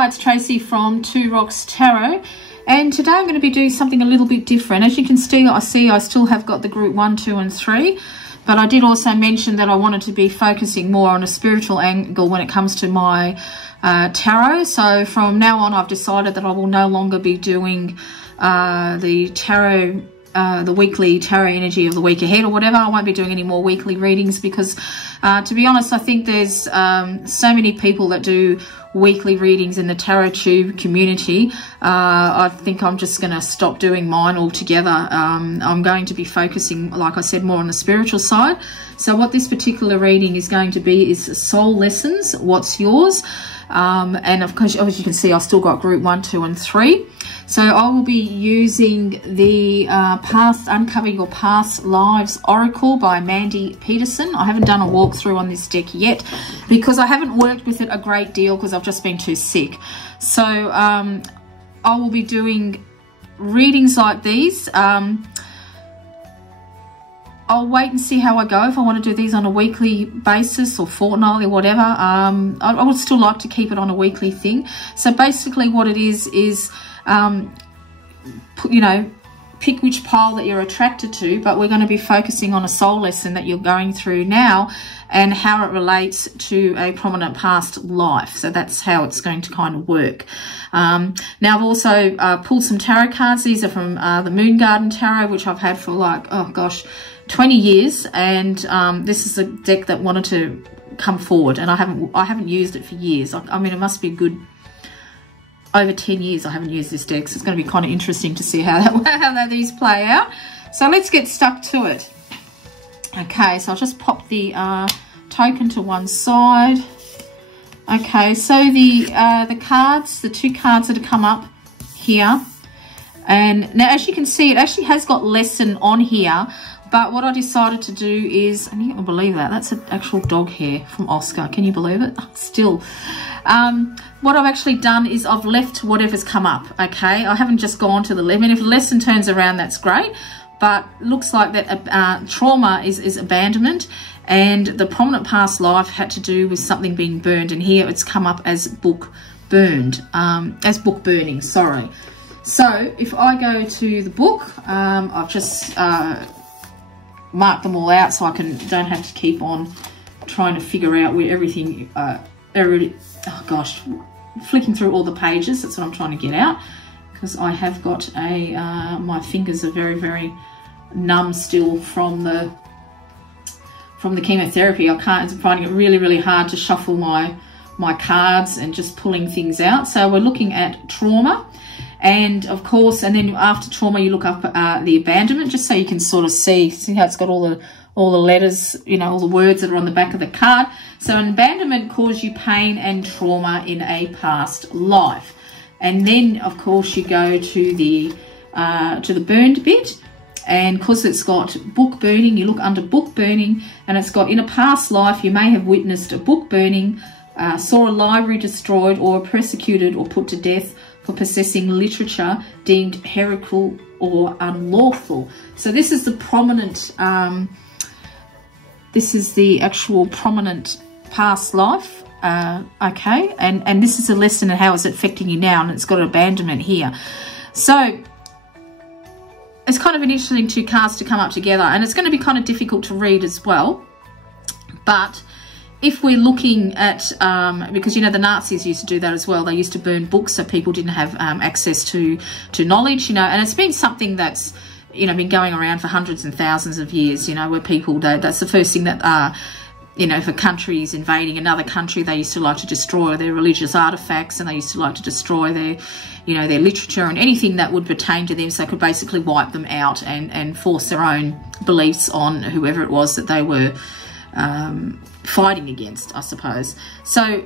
Hi, it's Tracy from Two Rocks Tarot, and today I'm going to be doing something a little bit different. As you can see, I still have got the group 1, 2 and 3, but I did also mention that I wanted to be focusing more on a spiritual angle when it comes to my tarot. So from now on, I've decided that I will no longer be doing the tarot, the weekly tarot energy of the week ahead or whatever. I won't be doing any more weekly readings because to be honest, I think there's so many people that do weekly readings in the tarot tube community. I think I'm just going to stop doing mine altogether. I'm going to be focusing, like I said, more on the spiritual side. So what this particular reading is going to be is soul lessons. What's yours? And of course, as you can see, I've still got group 1, 2 and 3. So I will be using the Uncover Your Past Lives Oracle by Mandy Peterson. I haven't done a walkthrough on this deck yet because I haven't worked with it a great deal because I've just been too sick. So I will be doing readings like these. I'll wait and see how I go, if I want to do these on a weekly basis or fortnightly or whatever. I would still like to keep it on a weekly thing. So basically what it is, you know, pick which pile that you're attracted to, but we're going to be focusing on a soul lesson that you're going through now and how it relates to a prominent past life. So that's how it's going to kind of work. Now I've also pulled some tarot cards. These are from the Moongarden Tarot, which I've had for like, oh gosh, 20 years, and this is a deck that wanted to come forward, and I haven't used it for years. I mean, it must be a good over 10 years I haven't used this deck, so it's going to be kind of interesting to see how these play out. So let's get stuck to it. Okay, so I'll just pop the token to one side. Okay, so the cards, the two cards that have come up here, and now as you can see, it actually has got lesson on here. But what I decided to do is, and you can't believe that, that's an actual dog hair from Oscar. Can you believe it? Still. What I've actually done is I've left whatever's come up, okay? I haven't just gone to the left. I mean, if the lesson turns around, that's great. But looks like that trauma is abandonment, and the prominent past life had to do with something being burned. And here it's come up as book burned, as book burning, sorry. So if I go to the book, I've just mark them all out so I don't have to keep on trying to figure out where everything, oh gosh, flicking through all the pages. That's what I'm trying to get out, because I have got my fingers are very, very numb still from the chemotherapy. I'm finding it really, really hard to shuffle my cards and just pulling things out. So we're looking at trauma. And of course, and then after trauma, you look up the abandonment, just so you can sort of see how it's got all the letters, you know, all the words that are on the back of the card. So an abandonment caused you pain and trauma in a past life. And then, of course, you go to the burned bit, and because it's got book burning, you look under book burning, and it's got in a past life you may have witnessed a book burning, saw a library destroyed, or persecuted or put to death for possessing literature deemed heretical or unlawful. So this is the prominent, this is the actual prominent past life, okay, and this is a lesson in how it's affecting you now, and it's got abandonment here. So it's kind of an interesting two cards to come up together, and it's going to be kind of difficult to read as well. But if we're looking at, because, you know, the Nazis used to do that as well. They used to burn books so people didn't have access to knowledge, you know, and it's been something that's, you know, been going around for hundreds and thousands of years, you know, where people, that's the first thing that, you know, for countries invading another country, they used to like to destroy their religious artifacts, and they used to like to destroy their, you know, their literature and anything that would pertain to them, so they could basically wipe them out and force their own beliefs on whoever it was that they were fighting against, I suppose. So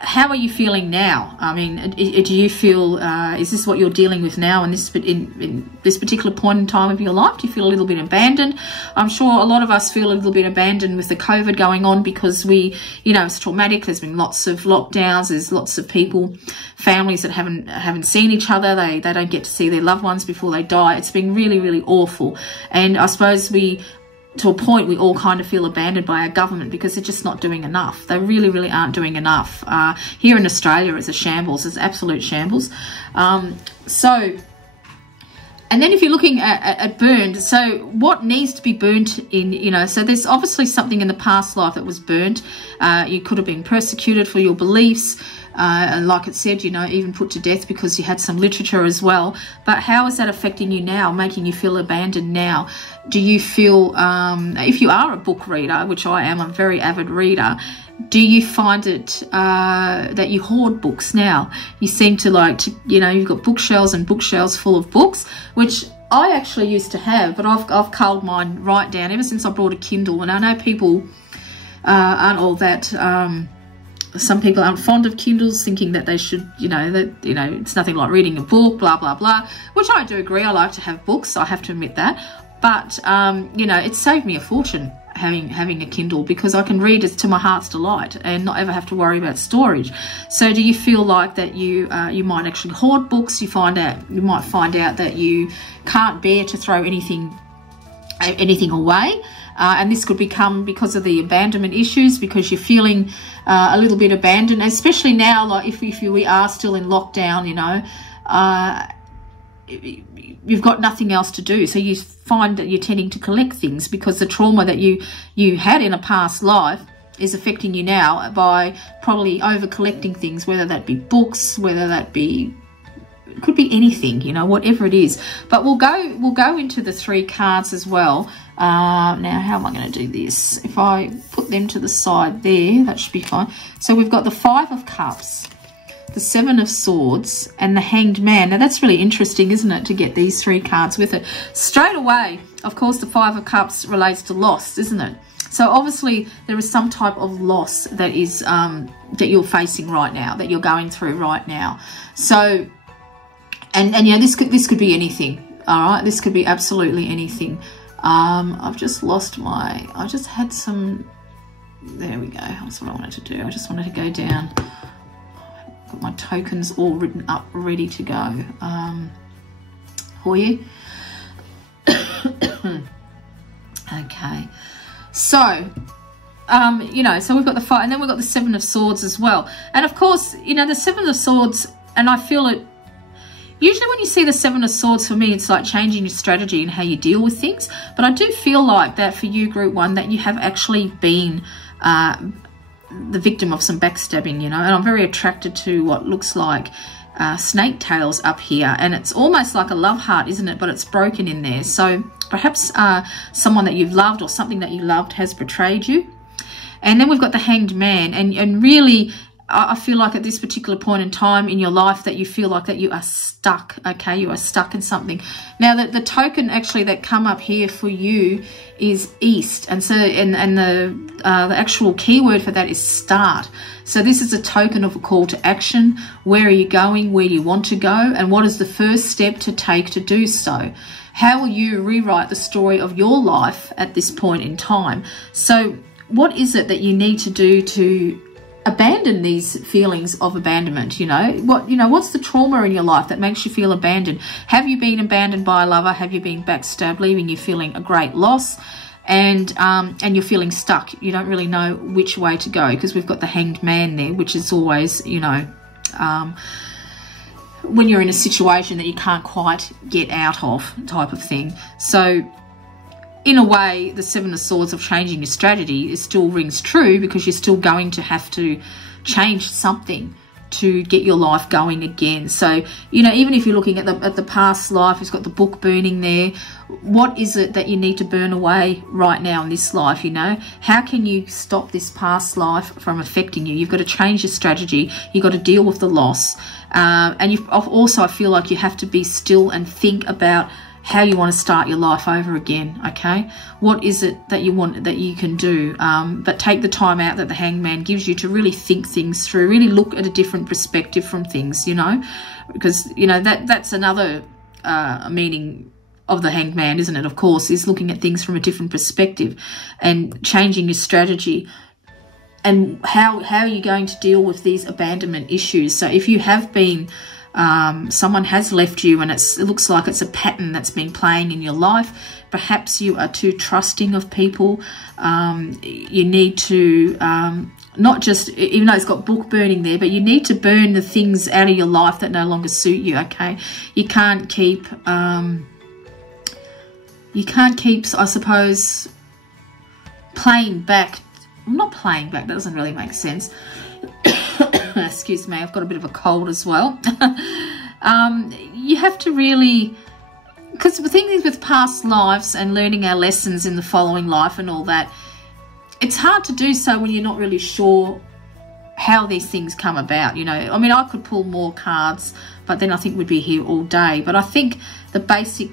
how are you feeling now? I mean, do you feel, is this what you're dealing with now in this particular point in time of your life? Do you feel a little bit abandoned? I'm sure a lot of us feel a little bit abandoned with the COVID going on, because we, you know, it's traumatic. There's been lots of lockdowns. There's lots of people, families that haven't seen each other. They don't get to see their loved ones before they die. It's been really, really awful. And I suppose we to a point, we all kind of feel abandoned by our government because they're just not doing enough. They really, really aren't doing enough. Here in Australia, it's a shambles. It's absolute shambles. And then if you're looking at burned, so what needs to be burnt in, you know, so there's obviously something in the past life that was burnt. You could have been persecuted for your beliefs. And like it said, you know, even put to death because you had some literature as well. But how is that affecting you now, making you feel abandoned now? Do you feel, if you are a book reader, which I am, I'm a very avid reader, do you find it that you hoard books now? You seem to like to, you know, you've got bookshelves and bookshelves full of books, which I actually used to have, but I've culled mine right down ever since I brought a Kindle. And I know people aren't all that, some people aren't fond of Kindles, thinking that they should, you know, that, you know, it's nothing like reading a book, blah, blah, blah, which I do agree. I like to have books. I have to admit that. But, you know, it saved me a fortune having a Kindle, because I can read it to my heart's delight and not ever have to worry about storage. So do you feel like that you might actually hoard books? You might find out that you can't bear to throw anything away, and this could become because of the abandonment issues, because you're feeling a little bit abandoned, especially now, like if we are still in lockdown, you know, you've got nothing else to do, so you find that you're tending to collect things because the trauma that you had in a past life is affecting you now by probably over collecting things, whether that be books, whether that be, it could be anything, you know, whatever it is. But we'll go into the 3 cards as well. Now, how am I going to do this? If I put them to the side there, that should be fine. So we've got the 5 of Cups, the 7 of Swords, and the Hanged Man. Now, that's really interesting, isn't it, to get these 3 cards with it? Straight away, of course, the 5 of Cups relates to loss, isn't it? So obviously there is some type of loss that is that you're facing right now, that you're going through right now. So, and yeah, this could be anything. All right, this could be absolutely anything. I've just lost my, I just had some, there we go. That's what I wanted to do. I just wanted to go down. Got my tokens all written up, ready to go for you. Okay, so you know, so we've got the 5, and then we've got the 7 of Swords as well. And of course, you know, the 7 of Swords, and I feel it usually when you see the 7 of Swords, for me, it's like changing your strategy and how you deal with things. But I do feel like that for you, Group 1, that you have actually been the victim of some backstabbing, you know, and I'm very attracted to what looks like snake tails up here, and it's almost like a love heart, isn't it? But it's broken in there. So perhaps someone that you've loved or something that you loved has betrayed you. And then we've got the Hanged Man, and really, I feel like at this particular point in time in your life that you feel like that you are stuck, okay? You are stuck in something. Now, the token actually that come up here for you is East. And so, and the actual keyword for that is start. So this is a token of a call to action. Where are you going? Where you want to go? And what is the first step to take to do so? How will you rewrite the story of your life at this point in time? So what is it that you need to do to abandon these feelings of abandonment? You know, what's the trauma in your life that makes you feel abandoned? Have you been abandoned by a lover? Have you been backstabbed, leaving you feeling a great loss? And you're feeling stuck. You don't really know which way to go, because we've got the Hanged Man there, which is always, you know, when you're in a situation that you can't quite get out of, type of thing. So in a way, the 7 of Swords of changing your strategy still rings true, because you're still going to have to change something to get your life going again. So, you know, even if you're looking at the past life, it's got the book burning there. What is it that you need to burn away right now in this life, you know? How can you stop this past life from affecting you? You've got to change your strategy. You've got to deal with the loss. And you've also, I feel like you have to be still and think about how you want to start your life over again, okay? What is it that you want, that you can do? But take the time out that the Hanged Man gives you to really think things through, really look at a different perspective from things, you know? Because, you know, that's another meaning of the Hanged Man, isn't it? Of course, is looking at things from a different perspective and changing your strategy. And how are you going to deal with these abandonment issues? So if you have been Someone has left you, and it looks like it's a pattern that's been playing in your life. Perhaps you are too trusting of people. You need to not just, even though it's got book burning there, but you need to burn the things out of your life that no longer suit you, okay? You can't keep, I suppose, playing back. I'm not playing back, that doesn't really make sense. Excuse me, I've got a bit of a cold as well. You have to really, because the thing is with past lives and learning our lessons in the following life and all that, it's hard to do so when you're not really sure how these things come about, you know. I mean, I could pull more cards, but then I think we'd be here all day. But I think the basic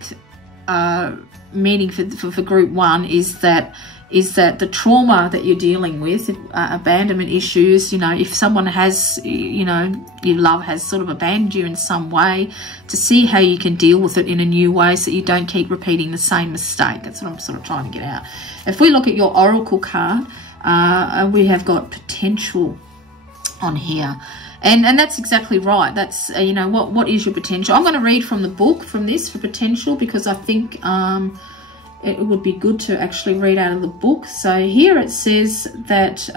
meaning for group one is that the trauma that you're dealing with, abandonment issues, you know, if someone has, you know, you love has sort of abandoned you in some way, to see how you can deal with it in a new way so you don't keep repeating the same mistake. That's what I'm sort of trying to get out. If we look at your oracle card, we have got potential on here. And that's exactly right. That's, you know, what is your potential? I'm going to read from the book from this for potential, because I think it would be good to actually read out of the book. So here it says that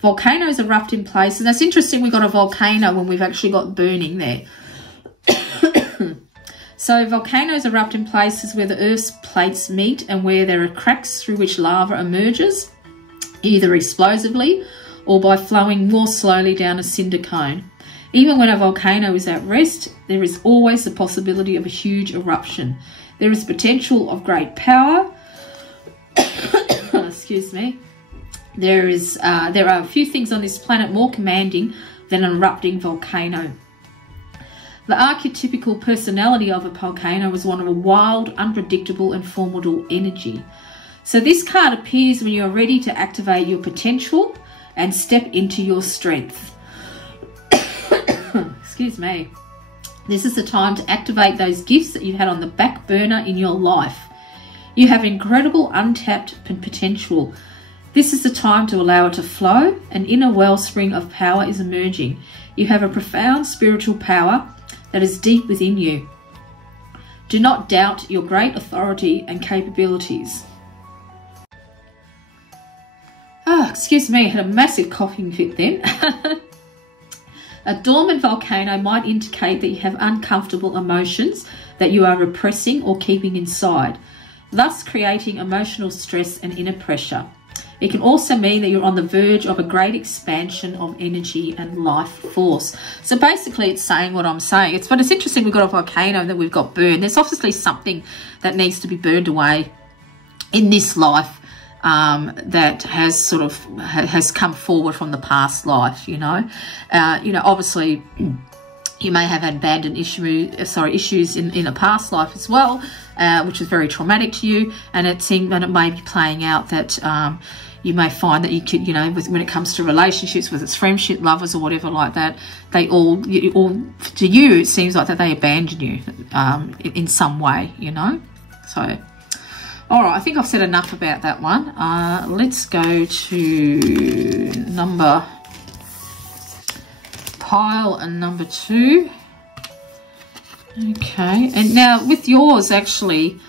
volcanoes erupt in places. That's interesting, we got a volcano when we've actually got burning there. So volcanoes erupt in places where the Earth's plates meet and where there are cracks through which lava emerges, either explosively or by flowing more slowly down a cinder cone. Even when a volcano is at rest, there is always the possibility of a huge eruption. There is potential of great power. Excuse me. There are a few things on this planet more commanding than an erupting volcano. The archetypical personality of a volcano is one of a wild, unpredictable and formidable energy. So this card appears when you are ready to activate your potential and step into your strength. Excuse me. This is the time to activate those gifts that you've had on the back burner in your life. You have incredible untapped potential. This is the time to allow it to flow. An inner wellspring of power is emerging. You have a profound spiritual power that is deep within you. Do not doubt your great authority and capabilities. Oh, excuse me, I had a massive coughing fit then. A dormant volcano might indicate that you have uncomfortable emotions that you are repressing or keeping inside, thus creating emotional stress and inner pressure. It can also mean that you're on the verge of a great expansion of energy and life force. So basically it's saying what I'm saying. But it's interesting, we've got a volcano that we've got burned. There's obviously something that needs to be burned away in this life that has sort of has come forward from the past life, you know. Obviously you may have had abandoned issues in a past life as well, which is very traumatic to you, and it may be playing out that you may find that you could, you know, when it comes to relationships, whether it's friendship, lovers or whatever like that, they all to you it seems like that they abandon you in some way, you know. So all right, I think I've said enough about that one. Let's go to pile and number 2. Okay, and now with yours, actually,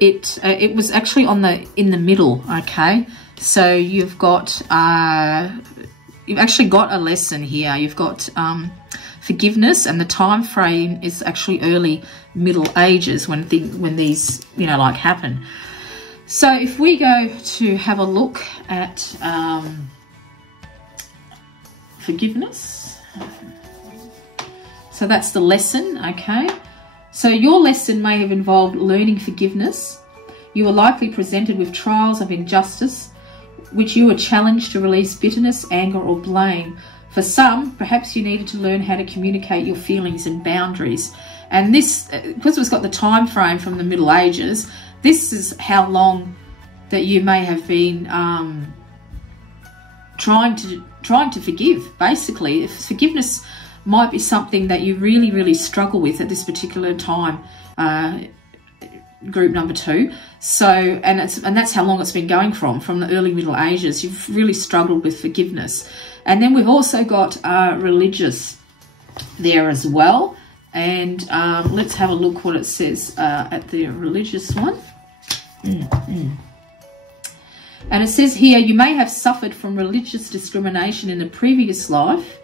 it was actually in the middle. Okay, so you've actually got a lesson here. You've got forgiveness, and the time frame is actually early Middle Ages when these, you know, like happen. So if we go to have a look at forgiveness, so that's the lesson, okay? So your lesson may have involved learning forgiveness. You were likely presented with trials of injustice, which you were challenged to release bitterness, anger, or blame. For some, perhaps you needed to learn how to communicate your feelings and boundaries. And this, because it's got the time frame from the Middle Ages, this is how long that you may have been trying to forgive. Basically, if forgiveness might be something that you really, really struggle with at this particular time, group number 2. So, and that's how long it's been going from the early Middle Ages. You've really struggled with forgiveness. And then we've also got religious. there as well. And let's have a look what it says at the religious one. And it says here, you may have suffered from religious discrimination in a previous life.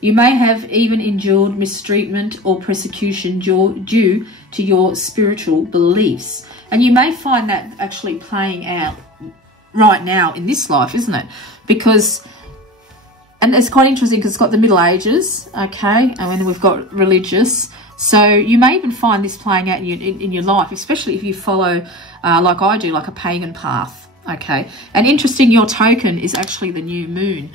You may have even endured mistreatment or persecution due to your spiritual beliefs. And you may find that actually playing out right now in this life, isn't it? Because, and it's quite interesting because it's got the Middle Ages, okay, and then we've got religious. So you may even find this playing out in your life, especially if you follow, like I do, like a pagan path, okay. And interesting, your token is actually the new moon.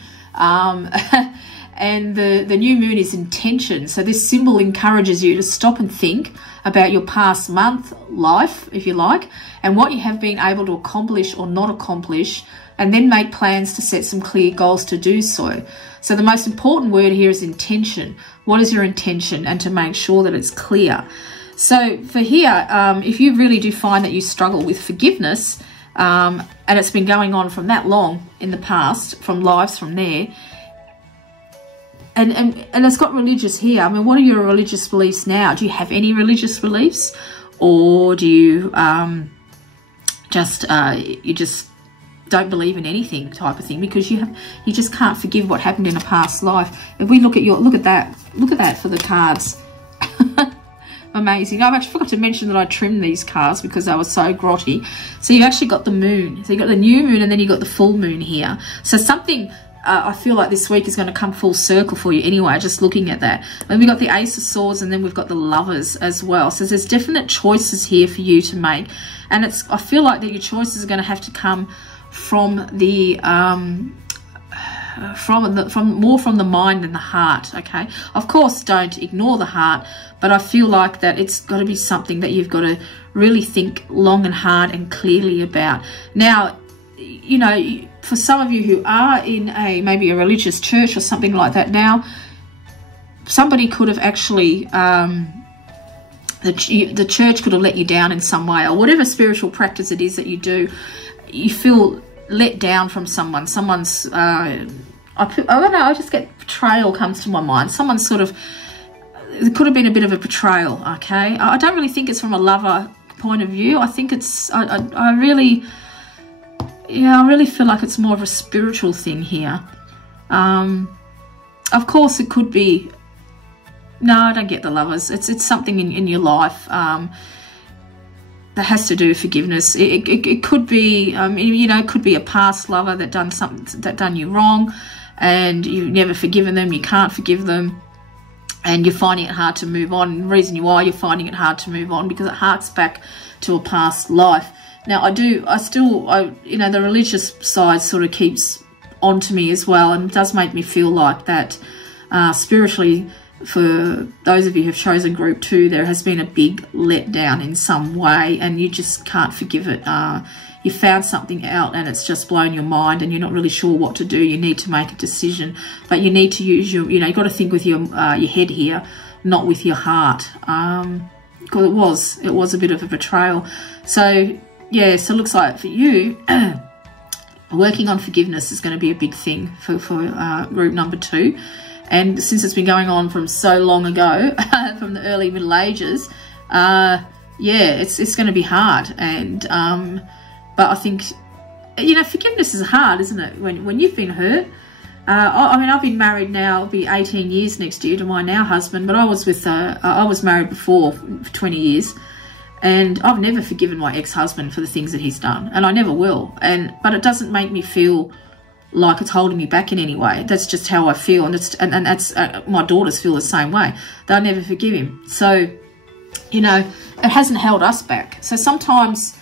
And the new moon is intention. So this symbol encourages you to stop and think about your past month life, if you like, and what you have been able to accomplish or not accomplish, and then make plans to set some clear goals to do so. So the most important word here is intention. What is your intention? And to make sure that it's clear. So for here, if you really do find that you struggle with forgiveness, and it's been going on from that long in the past, from lives from there, and it's got religious here. I mean, what are your religious beliefs now? Do you have any religious beliefs? Or do you you just don't believe in anything type of thing, because you just can't forgive what happened in a past life? If we look at that for the cards. Amazing. I've actually forgot to mention that I trimmed these cards because they were so grotty. So you've actually got the moon. So you've got the new moon, and then you've got the full moon here. So something I feel like this week is going to come full circle for you anyway, just looking at that. And we've got the Ace of Swords, and then we've got the Lovers as well. So there's definite choices here for you to make. And I feel like that your choices are going to have to come from the more from the mind than the heart, okay? Of course, don't ignore the heart, but I feel like that it's got to be something that you've got to really think long and hard and clearly about. Now, you know, for some of you who are in maybe a religious church or something like that now, somebody could have actually, the church could have let you down in some way, or whatever spiritual practice it is that you do, you feel let down from someone's, I don't know, I just get betrayal comes to my mind. Someone sort of, it could have been a bit of a betrayal, okay? I don't really think it's from a lover point of view. I think it's, I really feel like it's more of a spiritual thing here. Of course, it could be, no, I don't get the Lovers. It's something in your life that has to do with forgiveness. It could be, you know, it could be a past lover that done you wrong, and you've never forgiven them. You can't forgive them, and you're finding it hard to move on. And the reason why you're finding it hard to move on, because it harks back to a past life. Now, you know, the religious side sort of keeps on to me as well, and it does make me feel like that spiritually, for those of you who have chosen group 2, there has been a big letdown in some way, and you just can't forgive it. You found something out and it's just blown your mind, and you're not really sure what to do. You need to make a decision, but you need to use your, you know, you've got to think with your head here, not with your heart, because it was a bit of a betrayal. So yeah, so it looks like for you, working on forgiveness is going to be a big thing for group number 2. And since it's been going on from so long ago, from the early Middle Ages, yeah, it's going to be hard. And but I think, you know, forgiveness is hard, isn't it? When you've been hurt. I mean, I've been married now, it'll be 18 years next year to my now husband, but I was married before for 20 years. And I've never forgiven my ex-husband for the things that he's done, and I never will. But it doesn't make me feel like it's holding me back in any way. That's just how I feel, and that's my daughters feel the same way. They'll never forgive him. So, you know, it hasn't held us back. So sometimes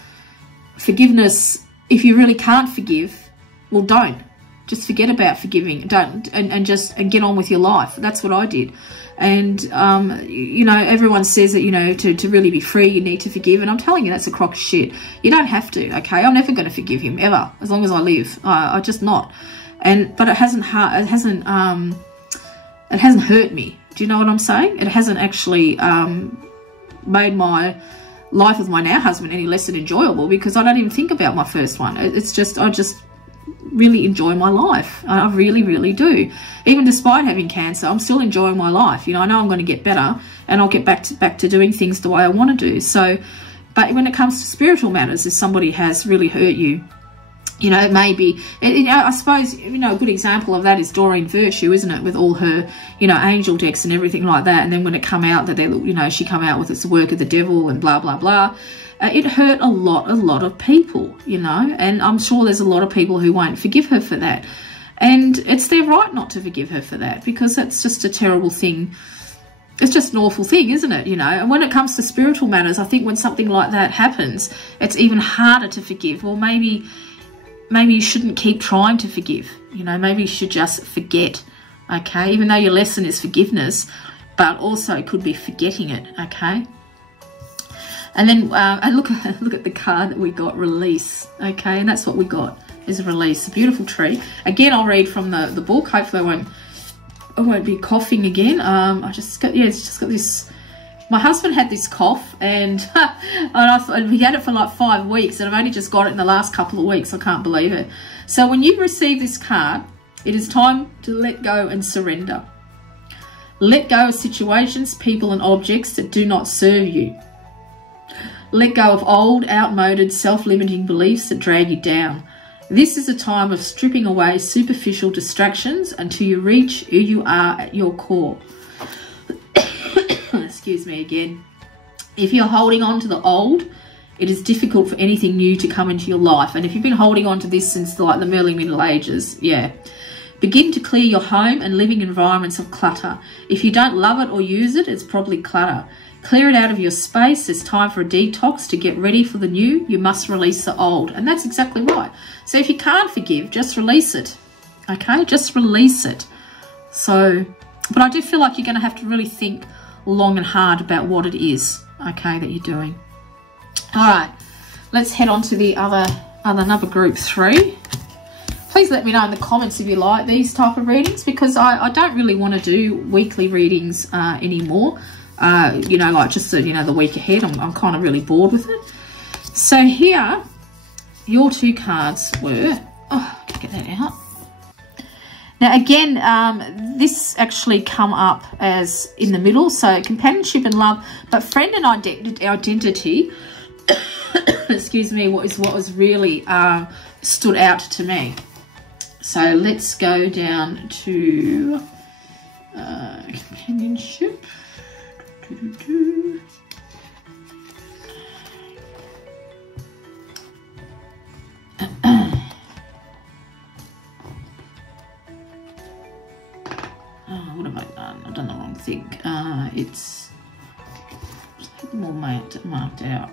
forgiveness, if you really can't forgive, well, don't. Just forget about forgiving. Don't, and get on with your life. That's what I did. And, you know, everyone says that, you know, to really be free, you need to forgive. And I'm telling you, that's a crock of shit. You don't have to, okay? I'm never going to forgive him, ever, as long as I live. I just not. But it hasn't hurt me. Do you know what I'm saying? It hasn't actually made my life with my now husband any less than enjoyable, because I don't even think about my first one. It's just, really enjoy my life. I really, really do. Even despite having cancer, I'm still enjoying my life. You know, I know I'm going to get better, and I'll get back to doing things the way I want to do. So, but when it comes to spiritual matters, if somebody has really hurt you, you know, it may be, you know, I suppose, you know, a good example of that is Doreen Virtue, isn't it? With all her, you know, angel decks and everything like that. And then when it come out that they, you know, she come out with it's the work of the devil and blah, blah, blah. It hurt a lot of people, you know, and I'm sure there's a lot of people who won't forgive her for that. And it's their right not to forgive her for that, because that's just a terrible thing. It's just an awful thing, isn't it? You know, and when it comes to spiritual matters, I think when something like that happens, it's even harder to forgive. Well, maybe you shouldn't keep trying to forgive. You know, maybe you should just forget, okay? Even though your lesson is forgiveness, but also it could be forgetting it, okay? And then look at the card that we got, release, okay? And that's what we got, is a release, a beautiful tree. Again, I'll read from the book. Hopefully I won't be coughing again. I just got, yeah, it's just got this. My husband had this cough, and he had it for like 5 weeks, and I've only just got it in the last couple of weeks. I can't believe it. So when you receive this card, it is time to let go and surrender. Let go of situations, people, and objects that do not serve you. Let go of old, outmoded, self-limiting beliefs that drag you down. This is a time of stripping away superficial distractions until you reach who you are at your core. Excuse me again. If you're holding on to the old, it is difficult for anything new to come into your life. And if you've been holding on to this since the early Middle Ages, yeah. Begin to clear your home and living environments of clutter. If you don't love it or use it, it's probably clutter. Clear it out of your space. It's time for a detox to get ready for the new. You must release the old. And that's exactly right. So if you can't forgive, just release it. Okay? Just release it. So, but I do feel like you're going to have to really think long and hard about what it is, okay, that you're doing. All right. Let's head on to the other group 3. Please let me know in the comments if you like these type of readings, because I don't really want to do weekly readings anymore. You know, like just the week ahead. I'm kind of really bored with it. So here, your 2 cards were, oh, get that out. Now again, this actually come up as in the middle, so companionship and love, but friend and identity, excuse me, what was really stood out to me. So let's go down to companionship. What have I done? I've done the wrong thing. It's them all marked out.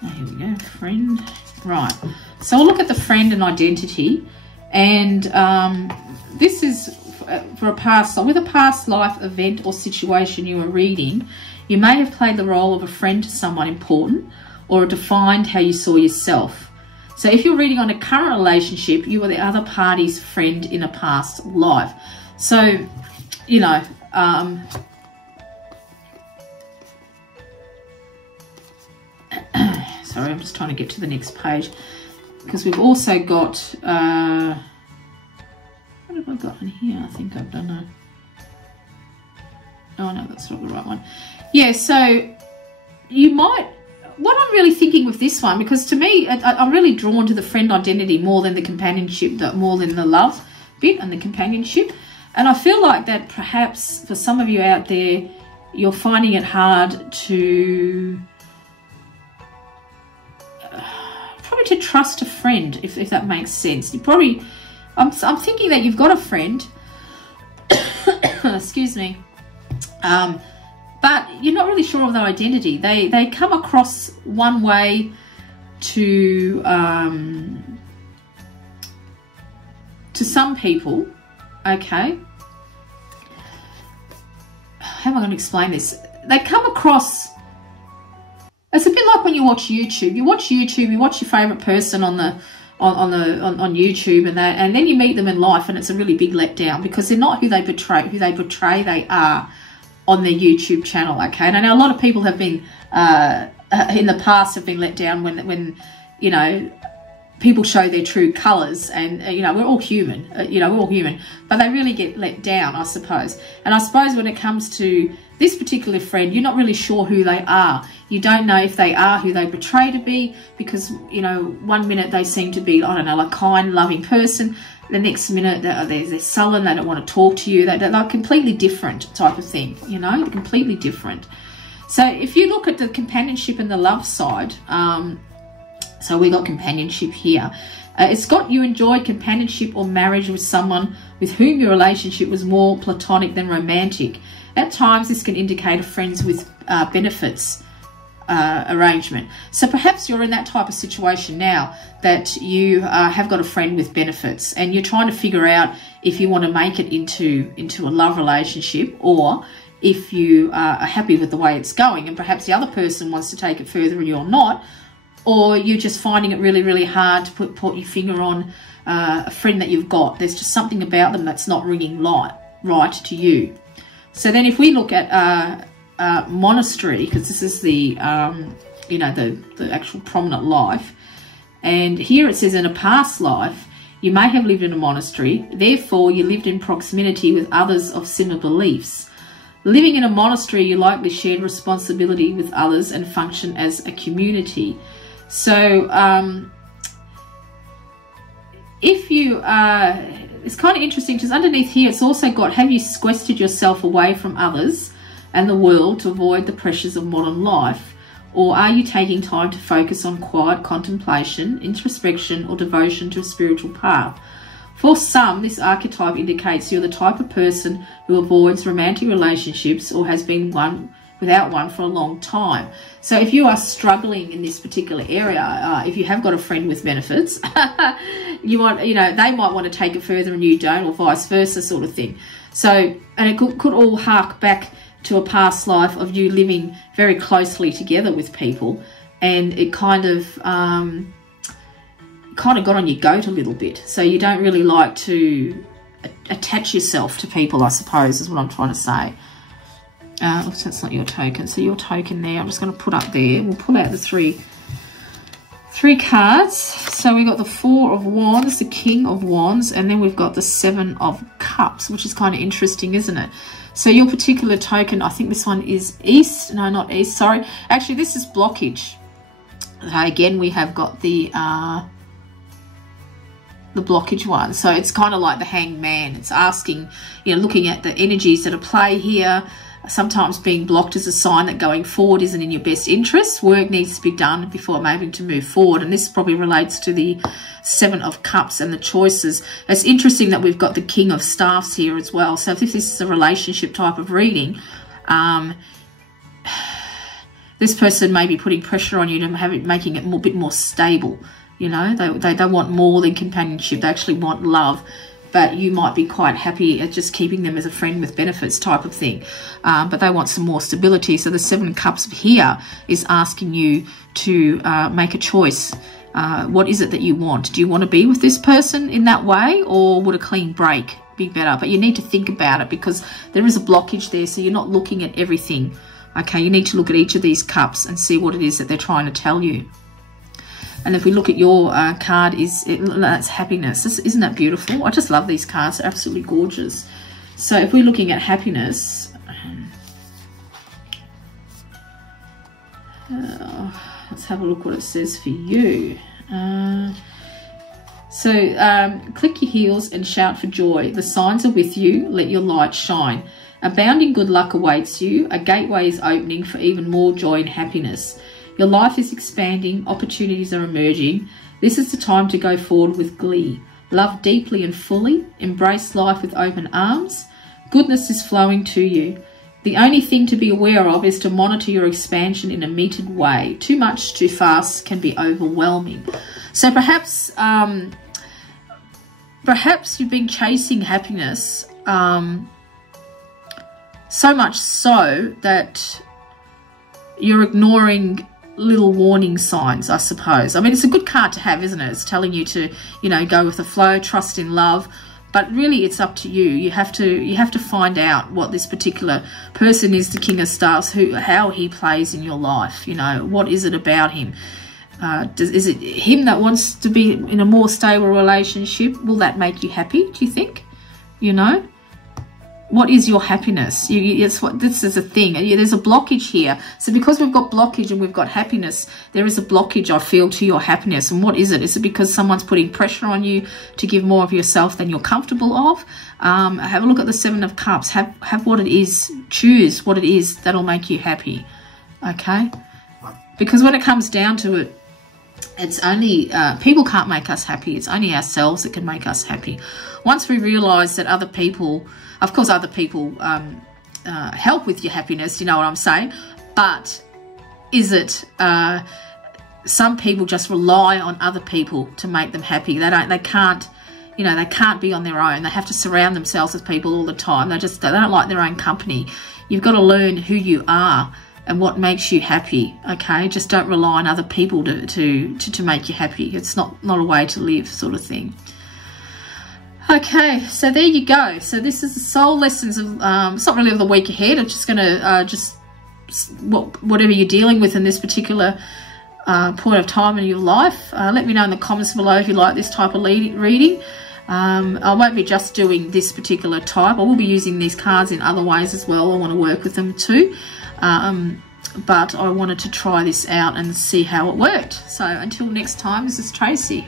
Here we go, friend. Right. So we'll look at the friend and identity, and this is for a past life. With a past life event or situation you are reading, you may have played the role of a friend to someone important, or defined how you saw yourself. So if you're reading on a current relationship, you are the other party's friend in a past life. So, you know, sorry, I'm just trying to get to the next page, because we've also got, what have I got in here? I think I've done a, oh no, that's not the right one. Yeah, so you might, what I'm really thinking with this one, because to me, I'm really drawn to the friend identity more than the companionship, more than the love bit and the companionship. And I feel like that perhaps for some of you out there, you're finding it hard to, probably to trust a friend, if that makes sense. You probably, I'm thinking that you've got a friend, excuse me, but you're not really sure of their identity. They come across one way to some people, okay? How am I going to explain this? They come across, it's a bit like when you watch YouTube. You watch YouTube, you watch your favourite person on YouTube, and then you meet them in life, and it's a really big letdown, because they're not who they portray. Who they portray, they are on their YouTube channel, okay? And I know a lot of people have been, in the past, have been let down when you know, people show their true colours, and you know, we're all human, but they really get let down, I suppose. And I suppose when it comes to this particular friend, you're not really sure who they are. You don't know if they are who they portray to be, because, you know, one minute they seem to be, I don't know, like a kind, loving person. The next minute they're sullen, they don't want to talk to you. They're completely different type of thing, you know, completely different. So if you look at the companionship and the love side, so we got companionship here. It's got you enjoyed companionship or marriage with someone with whom your relationship was more platonic than romantic. At times, this can indicate a friends with benefits arrangement. So perhaps you're in that type of situation now, that you have got a friend with benefits, and you're trying to figure out if you want to make it into a love relationship, or if you are happy with the way it's going, and perhaps the other person wants to take it further and you're not. Or you're just finding it really, really hard to put your finger on a friend that you've got. There's just something about them that's not ringing right to you. So then if we look at monastery, because this is the, you know, the actual prominent life. And here it says, in a past life, you may have lived in a monastery. Therefore, you lived in proximity with others of similar beliefs. Living in a monastery, you likely shared responsibility with others and function as a community. So if you it's kind of interesting, because underneath here it's also got, have you sequestered yourself away from others and the world to avoid the pressures of modern life, or are you taking time to focus on quiet contemplation, introspection, or devotion to a spiritual path? For some, this archetype indicates you're the type of person who avoids romantic relationships or has been without one for a long time. So if you are struggling in this particular area, if you have got a friend with benefits, they might want to take it further and you don't, or vice versa sort of thing. So, and it could all hark back to a past life of you living very closely together with people, and it kind of got on your goat a little bit. So you don't really like to attach yourself to people, I suppose, is what I'm trying to say. Looks like it's not your token. So your token there, I'm just going to put up there. We'll pull out the three cards. So we've got the Four of Wands, the King of Wands, and then we've got the Seven of Cups, which is kind of interesting, isn't it? So your particular token, I think this one is East. No, not East, sorry. Actually, this is blockage. Again, we have got the blockage one. So it's kind of like the Hanged Man. It's asking, you know, looking at the energies that are play here. Sometimes being blocked is a sign that going forward isn't in your best interest. Work needs to be done before able to move forward. And this probably relates to the Seven of Cups and the choices. It's interesting that we've got the King of Staffs here as well. So if this is a relationship type of reading, this person may be putting pressure on you to have it, making it a bit more stable. You know, they want more than companionship. They actually want love. But you might be quite happy at just keeping them as a friend with benefits type of thing. But they want some more stability. So the Seven of Cups here is asking you to make a choice. What is it that you want? Do you want to be with this person in that way, or would a clean break be better? But you need to think about it, because there is a blockage there. So you're not looking at everything. Okay, you need to look at each of these cups and see what it is that they're trying to tell you. And if we look at your card, that's happiness. Isn't that beautiful? I just love these cards. They're absolutely gorgeous. So if we're looking at happiness, let's have a look what it says for you. Click your heels and shout for joy. The signs are with you. Let your light shine. Abounding good luck awaits you. A gateway is opening for even more joy and happiness. Your life is expanding, opportunities are emerging. This is the time to go forward with glee. Love deeply and fully, embrace life with open arms. Goodness is flowing to you. The only thing to be aware of is to monitor your expansion in a metered way. Too much, too fast can be overwhelming. So perhaps you've been chasing happiness so much so that you're ignoring little warning signs, I suppose. I mean, it's a good card to have, isn't it? It's telling you to, you know, go with the flow, trust in love. But really, it's up to you. You have to find out what this particular person is, the King of Stars, how he plays in your life. You know, what is it about him? Is it him that wants to be in a more stable relationship? Will that make you happy, do you think? You know? What is your happiness? This is a thing. There's a blockage here. So because we've got blockage and we've got happiness, there is a blockage, I feel, to your happiness. And what is it? Is it because someone's putting pressure on you to give more of yourself than you're comfortable of? Have a look at the Seven of Cups. Have what it is. Choose what it is that'll make you happy. Okay? Because when it comes down to it, it's only, people can't make us happy. It's only ourselves that can make us happy. Once we realise that other people, of course other people help with your happiness, you know what I'm saying? But is it, some people just rely on other people to make them happy. They can't, you know, they can't be on their own. They have to surround themselves with people all the time. They don't like their own company. You've got to learn who you are and what makes you happy, okay? Just don't rely on other people to make you happy. It's not a way to live, sort of thing. Okay, so there you go. So this is the soul lessons of, it's not really of the week ahead. I'm just going to, whatever you're dealing with in this particular point of time in your life. Let me know in the comments below if you like this type of reading. I won't be just doing this particular type. I will be using these cards in other ways as well. I want to work with them too. But I wanted to try this out and see how it worked. So until next time, this is Tracy.